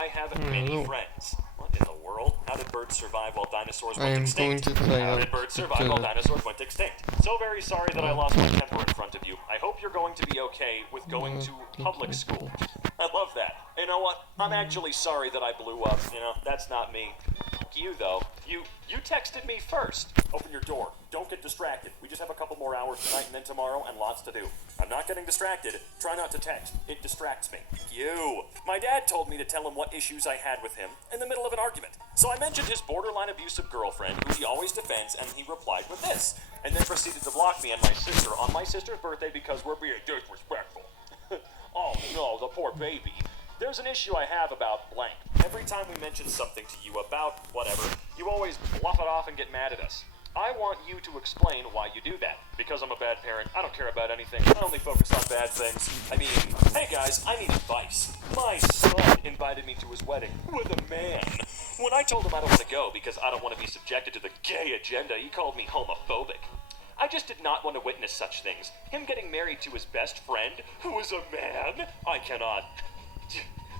I have many friends. What in the world? How did birds survive while dinosaurs I went am going extinct? to try How out did birds to survive while kill it. dinosaurs went extinct? So very sorry that I lost my temper in front of you. I hope you're going to be okay with going to public school. I love that. You know what? I'm actually sorry that I blew up. You know, that's not me. You, though. You texted me first. Open your door. Don't get distracted. We just have a couple more hours tonight and then tomorrow and lots to do. I'm not getting distracted. Try not to text. It distracts me. You. My dad told me to tell him what issues I had with him in the middle of an argument. So I mentioned his borderline abusive girlfriend, who he always defends, and he replied with this. And then proceeded to block me and my sister on my sister's birthday because we're being disrespectful. Oh no, the poor baby. There's an issue I have about blank. Every time we mention something to you about whatever, you always bluff it off and get mad at us. I want you to explain why you do that. Because I'm a bad parent, I don't care about anything. I only focus on bad things. I mean, hey guys, I need advice. My son invited me to his wedding with a man. When I told him I don't want to go because I don't want to be subjected to the gay agenda, he called me homophobic. I just did not want to witness such things. Him getting married to his best friend, who is a man? I cannot.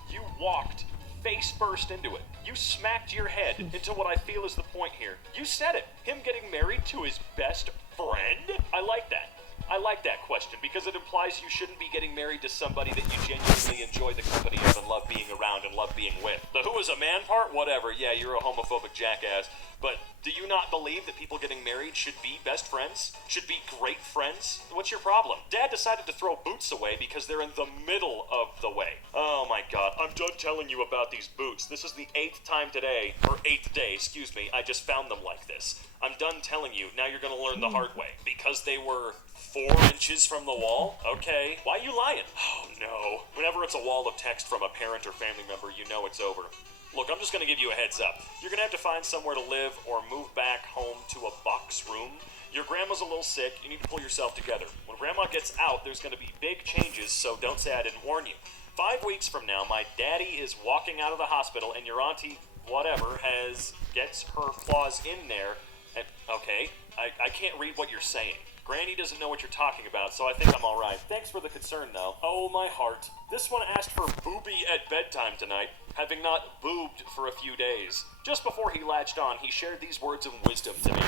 You walked face first into it. You smacked your head into what I feel is the point here. You said it. Him getting married to his best friend? I like that. I like that question because it implies you shouldn't be getting married to somebody that you genuinely enjoy the company of and love being around and love being with. The who is a man part? Whatever. Yeah, you're a homophobic jackass. But do you not believe that people getting married should be best friends? Should be great friends? What's your problem? Dad decided to throw boots away because they're in the middle of the way. Oh my god, I'm done telling you about these boots. This is the 8th time today, or 8th day, excuse me, I just found them like this. I'm done telling you, now you're gonna learn the hard way. Because they were 4 inches from the wall? Okay. Why are you lying? Oh no. Whenever it's a wall of text from a parent or family member, you know it's over. Look, I'm just going to give you a heads up. You're going to have to find somewhere to live or move back home to a box room. Your grandma's a little sick. You need to pull yourself together. When grandma gets out, there's going to be big changes, so don't say I didn't warn you. 5 weeks from now, my daddy is walking out of the hospital, and your auntie, whatever, gets her claws in there. And, okay, I can't read what you're saying. Granny doesn't know what you're talking about, so I think I'm alright. Thanks for the concern, though. Oh, my heart. This one asked for booby at bedtime tonight, having not boobed for a few days. Just before he latched on, he shared these words of wisdom to me.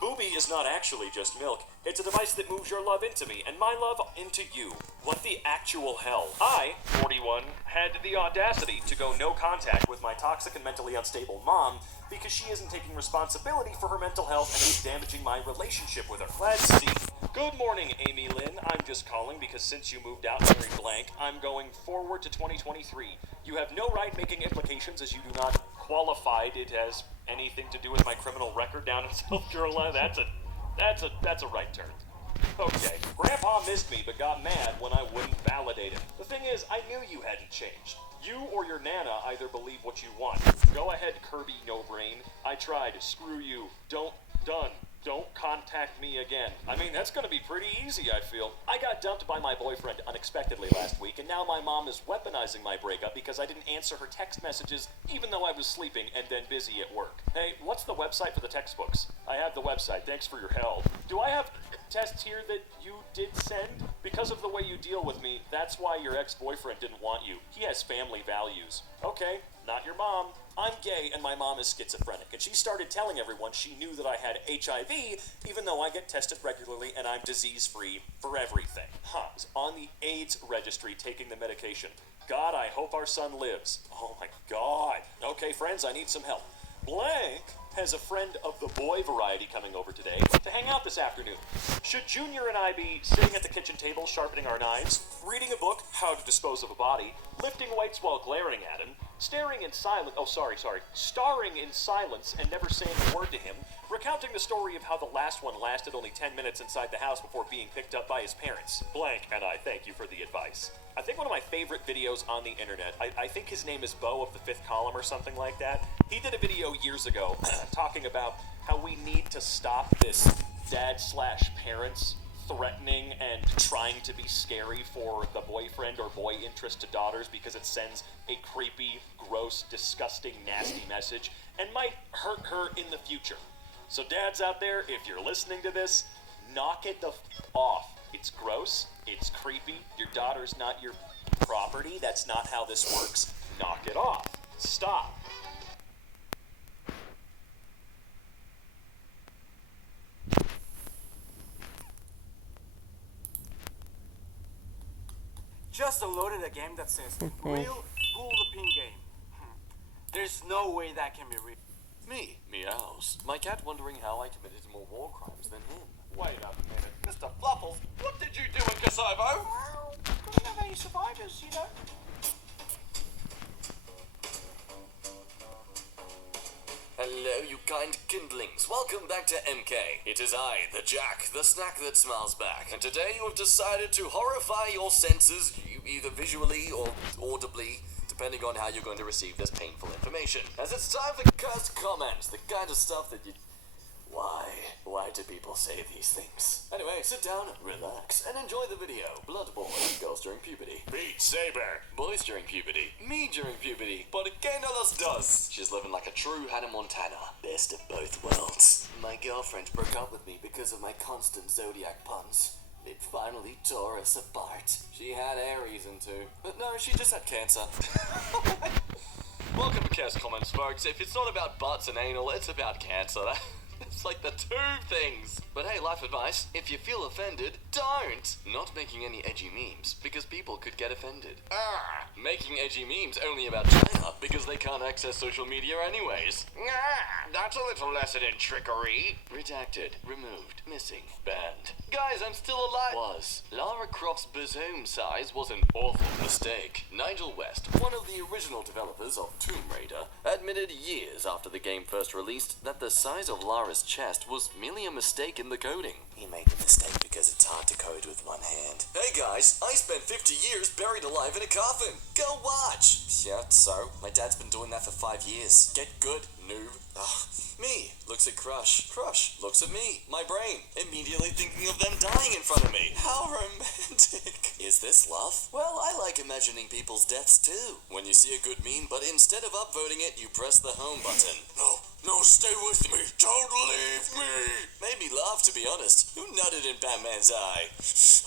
Booby is not actually just milk. It's a device that moves your love into me, and my love into you. What the actual hell? I, 41, had the audacity to go no contact with my toxic and mentally unstable mom because she isn't taking responsibility for her mental health and is damaging my relationship with her. Let's see. Good morning, Amy Lynn. I'm just calling because since you moved out very blank, I'm going forward to 2023. You have no right making implications as you do not qualified it as anything to do with my criminal record down in South Carolina. That's a right turn. Okay, Grandpa missed me but got mad when I wouldn't validate it. The thing is, I knew you hadn't changed. You or your Nana either believe what you want. Go ahead, Kirby No Brain. I tried. Screw you. Don't contact me again. I mean, that's gonna be pretty easy, I feel. I got dumped by my boyfriend unexpectedly last week, and now my mom is weaponizing my breakup because I didn't answer her text messages even though I was sleeping and then busy at work. Hey, what's the website for the textbooks? I have the website. Thanks for your help. Do I have tests here that you did send? Because of the way you deal with me, that's why your ex-boyfriend didn't want you. He has family values. Okay, not your mom. I'm gay and my mom is schizophrenic, and she started telling everyone she knew that I had HIV, even though I get tested regularly and I'm disease-free for everything. Was on the AIDS registry taking the medication. God, I hope our son lives. Oh my God. Okay, friends, I need some help. Blank has a friend of the boy variety coming over today to hang out this afternoon. Should Junior and I be sitting at the kitchen table sharpening our knives, reading a book, How to Dispose of a Body, lifting weights while glaring at him, starring in silence and never saying a word to him, recounting the story of how the last one lasted only 10 minutes inside the house before being picked up by his parents? Blank and I thank you for the advice. I think one of my favorite videos on the internet, I think his name is Bo of the Fifth Column or something like that. He did a video years ago talking about how we need to stop this dad/parents threatening and trying to be scary for the boyfriend or boy interest to daughters because it sends a creepy, gross, disgusting, nasty message and might hurt her in the future. So dads out there, if you're listening to this, knock it the off. It's gross, it's creepy, your daughter's not your property, that's not how this works. Knock it off. stop. Just downloaded a game that says real pull the pin game. There's no way that can be real. Me, meows. My cat wondering how I committed more war crimes than him. Wait a minute, Mr. Fluffles, what did you do in Kosovo? Well, couldn't have any survivors, you know. Hello, you kind kindlings. Welcome back to MK. It is I, the Jack, the snack that smiles back. And today you have decided to horrify your senses, either visually or audibly, depending on how you're going to receive this painful information. As it's time for cursed comments, the kind of stuff that you... Why do people say these things? Anyway, sit down, relax, and enjoy the video. Bloodborne, girls during puberty. Beat Saber. Boys during puberty. Me during puberty. But quem no los dos? She's living like a true Hannah Montana. Best of both worlds. My girlfriend broke up with me because of my constant zodiac puns. It finally tore us apart. She had Aries in too. But no, she just had cancer. Welcome to Cast Comments, folks. If it's not about butts and anal, it's about cancer. It's like the two things. But hey, life advice, if you feel offended, don't! Not making any edgy memes, because people could get offended. Making edgy memes only about China, because they can't access social media anyways. That's a little lesson in trickery. Redacted, removed, missing, banned. Guys, I'm still alive. Lara Croft's Bazoom size was an awful mistake. Nigel West, one of the original developers of Tomb Raider, admitted years after the game first released that the size of Lara's chest was merely a mistake in the coding. He made the mistake because it's hard to code with one hand. Hey guys, I spent 50 years buried alive in a coffin. Go watch. Yeah, so? My dad's been doing that for 5 years. Get good, noob. Ugh. Me looks at Crush. Crush looks at me. My brain immediately thinking of them dying in front of me. How romantic. Is this love? Well, I like imagining people's deaths too. When you see a good meme, but instead of upvoting it, you press the home button. No, stay with me. Don't leave me. Made me laugh, to be honest. Who nutted in Batman's eye?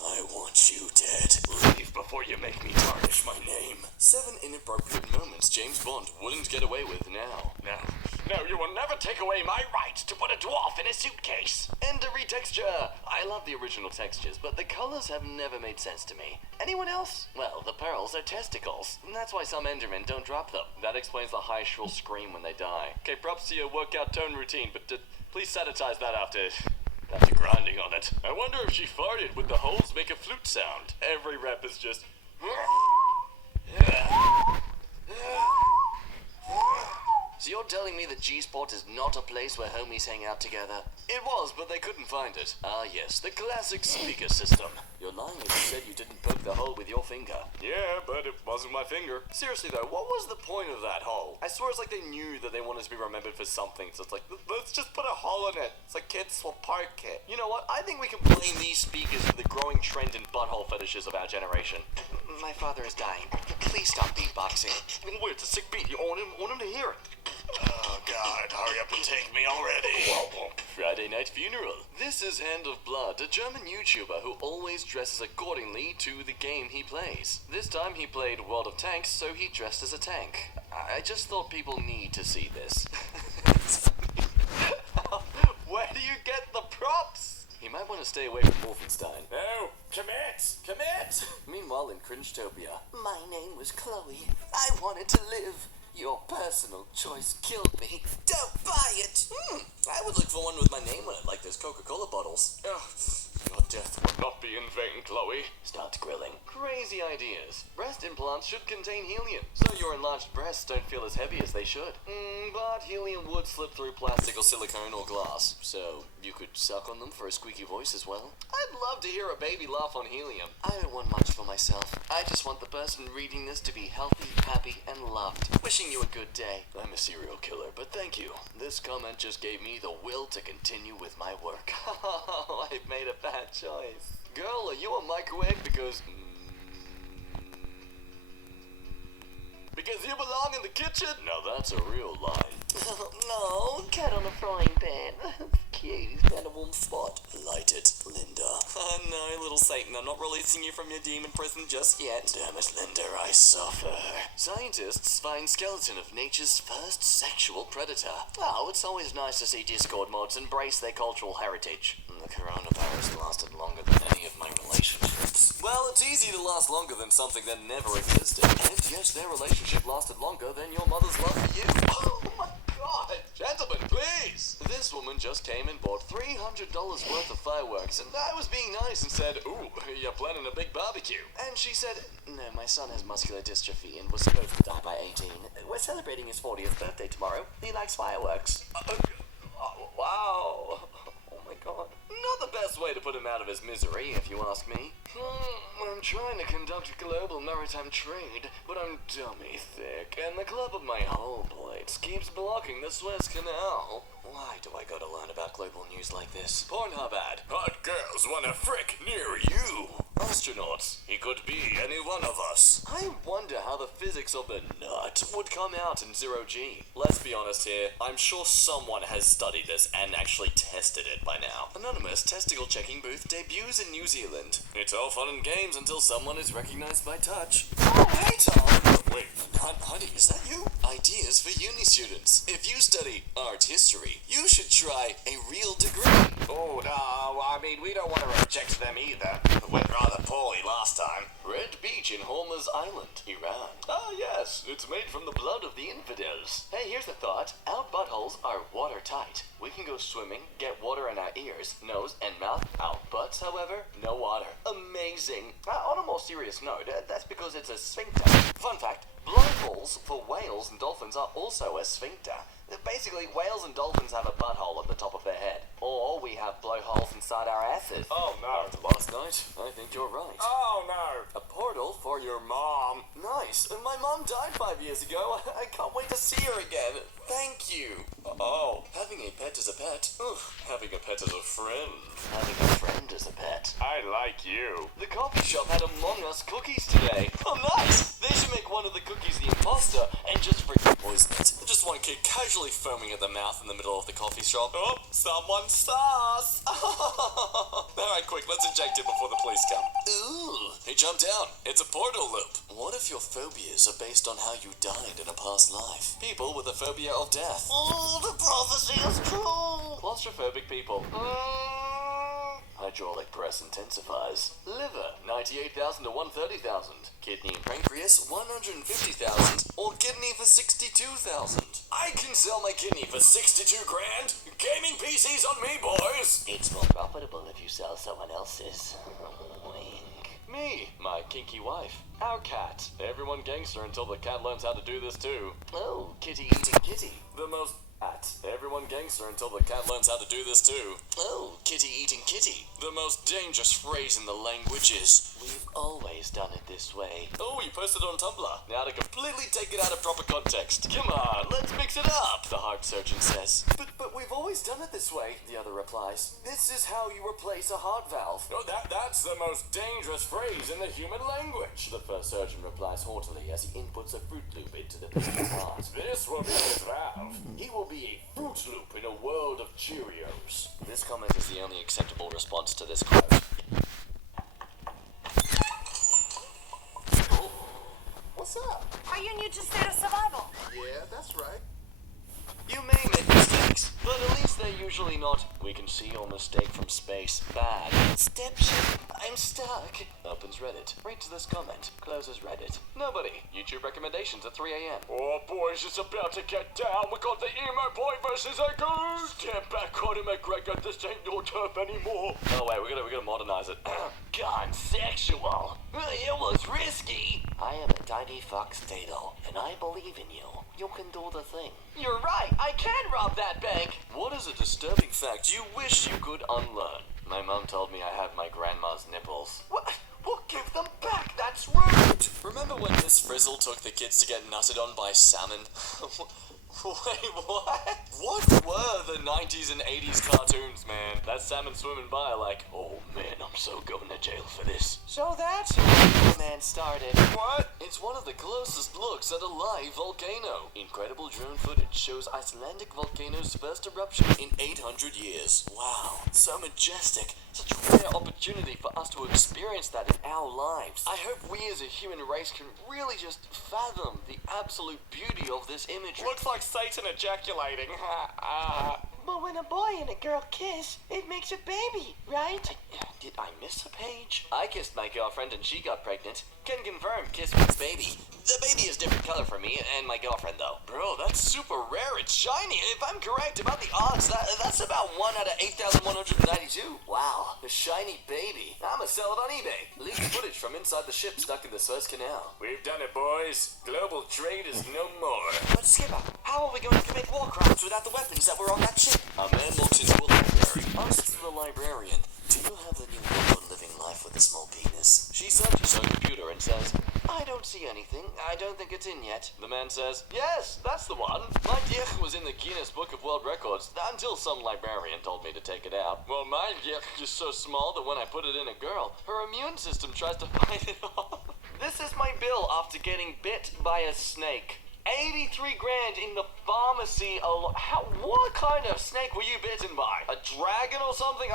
I want you dead. Leave before you make me tarnish my name. 7 inappropriate moments James Bond wouldn't get away with now. No, you will never take away my right to put a dwarf in a suitcase. Endery texture. I love the original textures, but the colors have never made sense to me. Anyone else? Well, the pearls are testicles. And that's why some Endermen don't drop them. That explains the high shrill scream when they die. Okay, props to your workout tone routine, but please sanitize that after grinding on it. I wonder if she farted would the holes make a flute sound. Every rep is just... So you're telling me that G-Spot is not a place where homies hang out together? It was, but they couldn't find it. Ah yes, the classic speaker system. You're lying if you said you didn't poke the hole with your finger. Yeah, but it wasn't my finger. Seriously though, what was the point of that hole? I swear it's like they knew that they wanted to be remembered for something, so it's like, let's just put a hole in it. It's like kids will park it. You know what? I think we can blame these speakers for the growing trend in butthole fetishes of our generation. My father is dying. Please stop beatboxing. Wait, it's a sick beat. You want him to hear it. Oh, God, hurry up and take me already. Friday Night Funeral. This is Hand of Blood, a German YouTuber who always dresses accordingly to the game he plays. This time he played World of Tanks, so he dressed as a tank. I just thought people need to see this. Where do you get the props? He might want to stay away from Wolfenstein. No, commit. Meanwhile in Cringetopia. My name was Chloe. I wanted to live. Your personal choice killed me. Don't buy it! I would look for one with my name on it, like those Coca-Cola bottles. Your death would not be in vain, Chloe. Start grilling. Crazy ideas. Breast implants should contain helium, so your enlarged breasts don't feel as heavy as they should. But helium would slip through plastic or silicone or glass, so you could suck on them for a squeaky voice as well. I'd love to hear a baby laugh on helium. I don't want much for myself. I just want the person reading this to be healthy, happy, and loved. Wishing you a good day. I'm a serial killer, but thank you. This comment just gave me the will to continue with my work. Oh, I've made a bad choice. Girl, are you a microwave? Because you belong in the kitchen? Now that's a real line. No, cat on a frying pan. cute. He's found a warm spot. Light it, Linda. Oh no, little Satan, I'm not releasing you from your demon prison just yet. Damn it, Linda, I suffer. Scientists find skeleton of nature's first sexual predator. Oh, it's always nice to see Discord mods embrace their cultural heritage. The coronavirus lasted longer than any of my relationships. Well, it's easy to last longer than something that never existed. And yes, their relationship lasted longer than your mother's love for you. Oh my god! Gentlemen, please! This woman just came and bought $300 worth of fireworks, and I was being nice and said, ooh, you're planning a big barbecue. And she said, no, my son has muscular dystrophy and was supposed to die by 18. We're celebrating his 40th birthday tomorrow. He likes fireworks. Wow. Oh my god. Not the best way to put him out of his misery, if you ask me. I'm trying to conduct global maritime trade, but I'm dummy thick, and the club of my hull plates keeps blocking the Suez Canal. Why do I go to learn about global news like this? Pornhub ad. Hot girls wanna frick near you. Astronauts. He could be any one of us. I wonder how the physics of the nut would come out in zero-G. Let's be honest here. I'm sure someone has studied this and actually tested it by now. Anonymous testicle checking booth debuts in New Zealand. It's all fun and games until someone is recognized by touch. Oh, hey Tom! Wait, honey, is that you? Ideas for uni students. If you study art history, you should try a real degree. Oh, no, I mean, we don't want to reject them either. It went rather poorly last time. Red Beach in Hormuz Island, Iran. Ah, yes, it's made from the blood of the infidels. Hey, here's a thought. Our buttholes are watertight. We can go swimming, get water in our ears, nose, and mouth. Our butts, however, no water. Amazing. On a more serious note, that's because it's a sphincter. Fun fact, blowholes for whales and dolphins are also a sphincter. Basically, whales and dolphins have a butthole at the top of their head. Or we have blowholes inside our asses. Oh, no. After last night, I think you're right. Oh, no. A portal for your mom. Nice. And my mom died 5 years ago. I can't wait to see her again. Thank you. Oh, having a pet is a pet. Oof, having a pet is a friend. Having a friend is a pet. I like you. The coffee shop had Among Us cookies today. Oh, nice. They should make one of the cookies the imposter and just freaking poison it. Just one kid casually foaming at the mouth in the middle of the coffee shop. Oh, someone sus. Alright, quick, let's inject it before the police come. Ooh, he jumped down. It's a portal loop. What if your phobias are based on how you died in a past life? People with a phobia of death. Oh, the prophecy is true. Claustrophobic people. Hydraulic press intensifies. Liver, 98,000 to 130,000. Kidney and pancreas, 150,000. Or kidney for 62,000. I can sell my kidney for 62 grand. Gaming PCs on me, boys. It's more profitable if you sell someone else's. Wink. Me, my kinky wife. Our cat. Everyone gangster until the cat learns how to do this too. Oh, kitty eating kitty. The most everyone gangster until the cat learns how to do this too. Oh, kitty eating kitty. The most dangerous phrase in the language is, we've always done it this way. Oh, you posted it on Tumblr. Now to completely take it out of proper context. Come on, let's mix it up, the heart surgeon says. But we've always done it this way, the other replies. This is how you replace a heart valve. Oh, that's the most dangerous phrase in the human language, the first surgeon replies haughtily as he inputs a Fruit Loop into the patient's heart. This will be his valve. He will be a Fruit Loop in a world of Cheerios. This comment is the only acceptable response to this quote. Oh. What's up? Are you new to state of survival? Yeah, that's right. You may make mistakes, but at least they're usually not, we can see your mistake from space, bad. Step ship, I'm stuck. Opens Reddit, reads this comment, closes Reddit. Nobody. YouTube recommendations at 3 a.m. Oh, boys, it's about to get down. We got the emo boy versus Echo. Stand back, Conor McGregor. This ain't your turf anymore. Oh wait, we gotta modernize it. Gone sexual. It was risky. I am a tiny fox Tato, and I believe in you. You can do the thing. You're right, I can rob that bank. What is a disturbing fact you wish you could unlearn? My mom told me I have my grandma's nipples. What? We'll give them back, that's rude! Remember when Miss Frizzle took the kids to get nutted on by salmon? Wait, what? What were the 90s and 80s cartoons, man? That's salmon swimming by like, oh man, I'm so going to jail for this. So that's how the man started. What? It's one of the closest looks at a live volcano. Incredible drone footage shows Icelandic volcano's first eruption in 800 years. Wow, so majestic. Such a rare opportunity for us to experience that in our lives. I hope we as a human race can really just fathom the absolute beauty of this imagery. Looks like Satan ejaculating. But when a boy and a girl kiss, it makes a baby, right? Did I miss a page? I kissed my girlfriend and she got pregnant. Can confirm, kiss means baby. The baby is different color for me and my girlfriend though. Bro, that's super rare. It's shiny. If I'm correct about the odds, that's about 1 out of 8,192. Wow, the shiny baby. I'ma sell it on eBay. Leaked footage from inside the ship stuck in the Suez Canal. We've done it, boys. Global trade is no more. But Skipper, how are we going to commit war crimes without the weapons that were on that ship? A man walks into a library, asks the librarian, do you have the new book on living life with a small penis? She searches her computer and says, I don't see anything. I don't think it's in yet. The man says, yes, that's the one. My dick was in the Guinness Book of World Records until some librarian told me to take it out. Well, my dick is so small that when I put it in a girl, her immune system tries to fight it off. This is my bill after getting bit by a snake. 83 grand in the pharmacy what kind of snake were you bitten by? A dragon or something?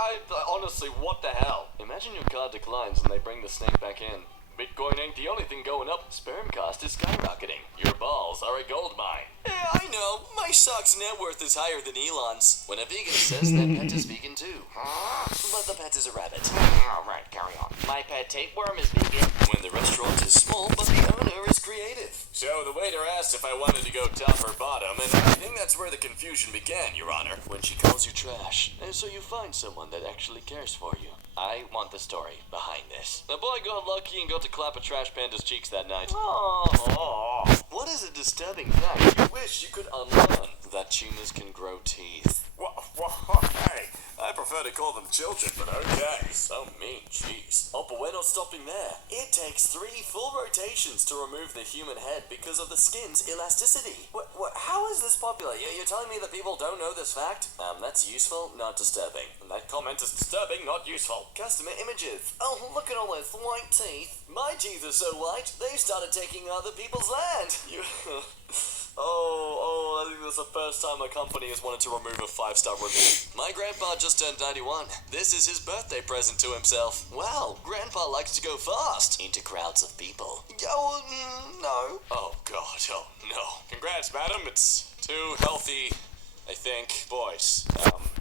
Honestly, what the hell? Imagine your card declines and they bring the snake back in. Bitcoin ain't the only thing going up. Sperm cost is skyrocketing. Your balls are a gold mine. Yeah, I know. My sock's net worth is higher than Elon's. When a vegan says their pet is vegan too. But the pet is a rabbit. Alright, carry on. My pet tapeworm is vegan. When the restaurant is small, but the owner is creative. So the waiter asked if I wanted to go top or bottom, and I think that's where the confusion began, Your Honor. When she calls you trash, and so you find someone that actually cares for you. I want the story behind this. The boy got lucky and got to clap a trash panda's cheeks that night. Oh. What is a disturbing fact you wish you could unlearn? That tumors can grow teeth. Hey, I prefer to call them children, but okay. So mean, jeez. Oh, but we're not stopping there. It takes 3 full rotations to remove the human head because of the skin's elasticity. How is this popular? You're telling me that people don't know this fact? That's useful, not disturbing. And that comment is disturbing, not useful. Customer images. Oh, look at all those white teeth. My teeth are so white, they've started taking other people's land. You... I think that's the first time a company has wanted to remove a 5-star review. My grandpa just turned 91. This is his birthday present to himself. Wow, grandpa likes to go fast. Into crowds of people. No. Oh, God, oh, no. Congrats, madam. It's 2 healthy, I think, boys.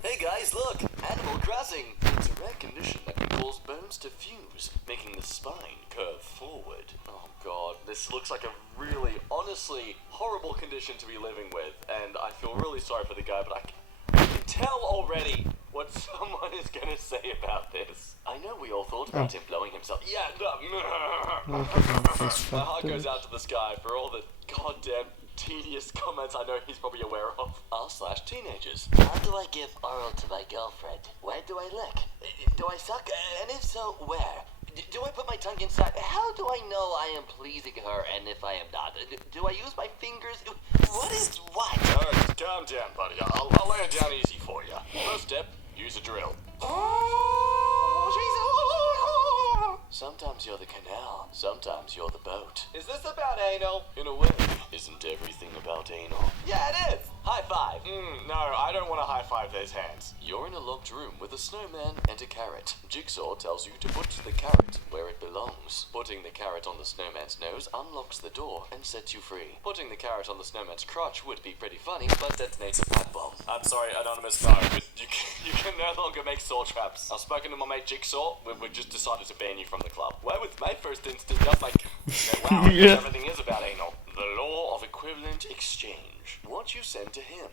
Hey guys, look! Animal Crossing! It's a rare condition that can cause bones to fuse, making the spine curve forward. Oh god, this looks like a really, honestly, horrible condition to be living with, and I feel really sorry for the guy, but I can tell already what someone is gonna say about this. I know we all thought about him blowing himself. Yeah, no. My heart goes out to this guy for all the goddamn tedious comments I know he's probably aware of. R/teenagers. How do I give oral to my girlfriend? Where do I lick? Do I suck? And if so, where? Do I put my tongue inside? How do I know I am pleasing her and if I am not? Do I use my fingers? What is what? Alright, calm down, buddy. I'll lay it down easy for you. First step, use a drill. Sometimes you're the canal, sometimes you're the boat. Is this about anal? In a way, isn't everything about anal? Yeah, it is. High five. No, I don't want to high five those hands. You're in a locked room with a snowman and a carrot. Jigsaw tells you to put the carrot where it belongs. Putting the carrot on the snowman's nose unlocks the door and sets you free. Putting the carrot on the snowman's crotch would be pretty funny, but detonates a pipe bomb. I'm sorry, Anonymous, no, but you can no longer make saw traps. I've spoken to my mate Jigsaw. We just decided to ban you from the club. Why was my first instinct up like, wow, everything is about anal. The law of equivalent exchange. What you send to him.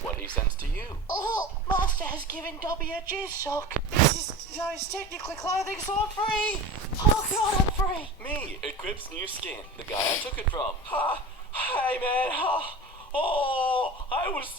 What he sends to you. Oh, Master has given Dobby a jizz sock. It's technically clothing, so I'm free. Oh god, I'm free. Me, Equip's new skin. The guy I took it from. Hey man,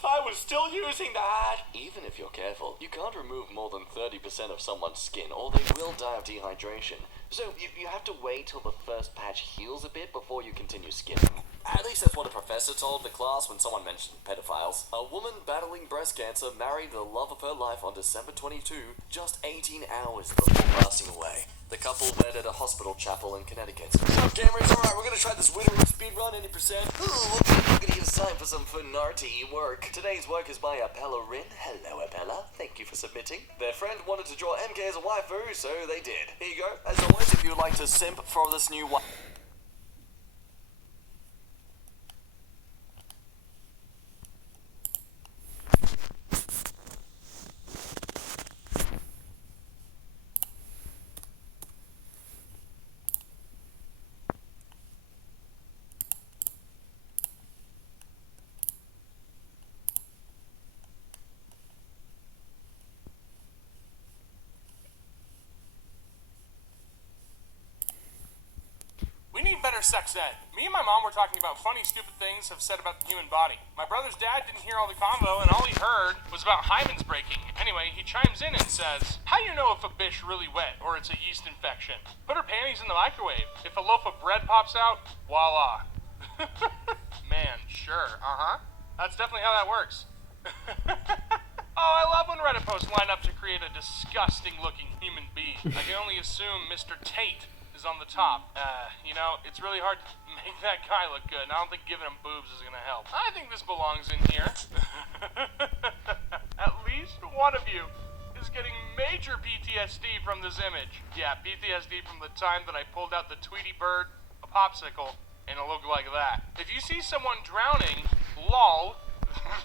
I was still using that. Even if you're careful, you can't remove more than 30% of someone's skin or they will die of dehydration. So you have to wait till the first patch heals a bit before you continue skinning. At least that's what a professor told the class when someone mentioned pedophiles. A woman battling breast cancer married the love of her life on December 22, just 18 hours before passing away. The couple met at a hospital chapel in Connecticut. What's up, gamers? Alright, we're gonna try this Wittering speedrun, 80%. Ooh, okay, it's time for some funarty work. Today's work is by Appella Rin. Hello, Appella. Thank you for submitting. Their friend wanted to draw MK as a waifu, so they did. Here you go. As always, if you'd like to simp for this new one. We need better sex ed. Me and my mom were talking about funny, stupid things have said about the human body. My brother's dad didn't hear all the convo, and all he heard was about hymens breaking. Anyway, he chimes in and says, how do you know if a bish really wet or it's a yeast infection? Put her panties in the microwave. If a loaf of bread pops out, voila. Man, sure, That's definitely how that works. Oh, I love when Reddit posts line up to create a disgusting-looking human being. I can only assume Mr. Tate is on the top. You know, it's really hard to make that guy look good, and I don't think giving him boobs is gonna help. I think this belongs in here. At least one of you is getting major PTSD from this image. Yeah, PTSD from the time that I pulled out the Tweety Bird, a popsicle, and it looked like that. If you see someone drowning, lol,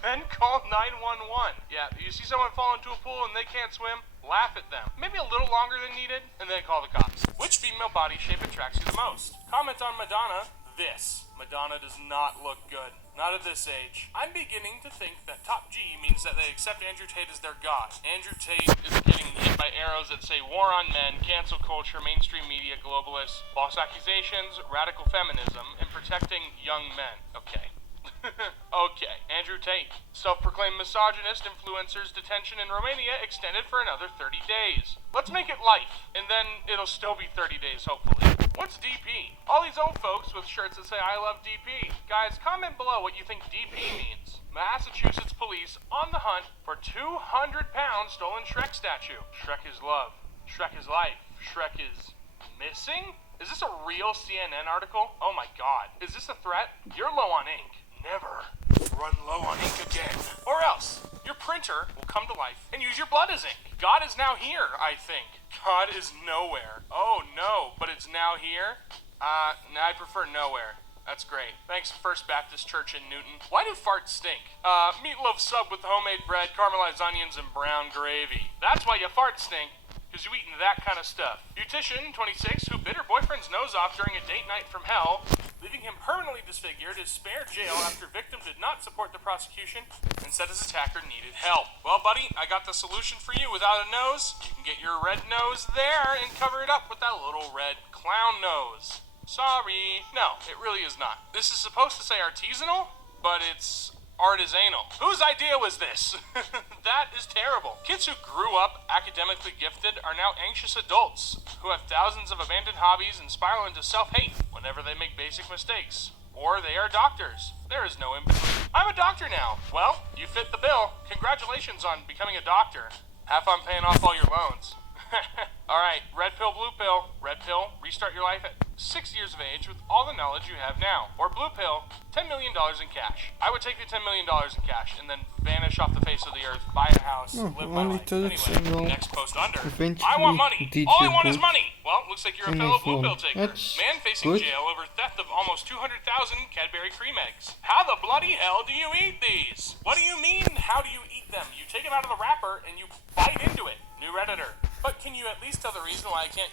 then call 911. Yeah, you see someone fall into a pool and they can't swim, laugh at them. Maybe a little longer than needed, and then call the cops. Which female body shape attracts you the most? Comment on Madonna. This. Madonna does not look good. Not at this age. I'm beginning to think that Top G means that they accept Andrew Tate as their god. Andrew Tate is getting hit by arrows that say war on men, cancel culture, mainstream media, globalists, false accusations, radical feminism, and protecting young men. Okay. Okay, Andrew Tate. Self-proclaimed misogynist influencer's detention in Romania extended for another 30 days. Let's make it life, and then it'll still be 30 days, hopefully. What's DP? All these old folks with shirts that say, I love DP. Guys, comment below what you think DP means. Massachusetts police on the hunt for 200-pound stolen Shrek statue. Shrek is love. Shrek is life. Shrek is missing? Is this a real CNN article? Oh my god. Is this a threat? You're low on ink. Never run low on ink again. Or else, your printer will come to life and use your blood as ink. God is now here, I think. God is nowhere. Oh no, but it's now here? No, I prefer nowhere. That's great. Thanks, First Baptist Church in Newton. Why do farts stink? Meatloaf sub with homemade bread, caramelized onions, and brown gravy. That's why your farts stink. Because you eating that kind of stuff. Beautician, 26, who bit her boyfriend's nose off during a date night from hell, leaving him permanently disfigured, is spared jail after victim did not support the prosecution and said his attacker needed help. Well, buddy, I got the solution for you. Without a nose, you can get your red nose there and cover it up with that little red clown nose. Sorry. No, it really is not. This is supposed to say artisanal, but it's artisanal. Whose idea was this? That is terrible. Kids who grew up academically gifted are now anxious adults who have thousands of abandoned hobbies and spiral into self-hate whenever they make basic mistakes. Or they are doctors. There is no in-between. I'm a doctor now. Well, you fit the bill. Congratulations on becoming a doctor. Have fun paying off all your loans. Alright, red pill, blue pill. Red pill, restart your life at 6 years of age with all the knowledge you have now. Or blue pill, $10 million in cash. I would take the $10 million in cash and then vanish off the face of the earth, buy a house, live my life. Anyway, next post under. I want money. All I want is money. Well, looks like you're a fellow blue pill taker. Man facing jail over theft of almost 200,000 Cadbury cream eggs. How the bloody hell do you eat these? What do you mean, how do you eat them? You take them out of the wrapper and you bite into it. New Redditor. But can you at least tell the reason why I can't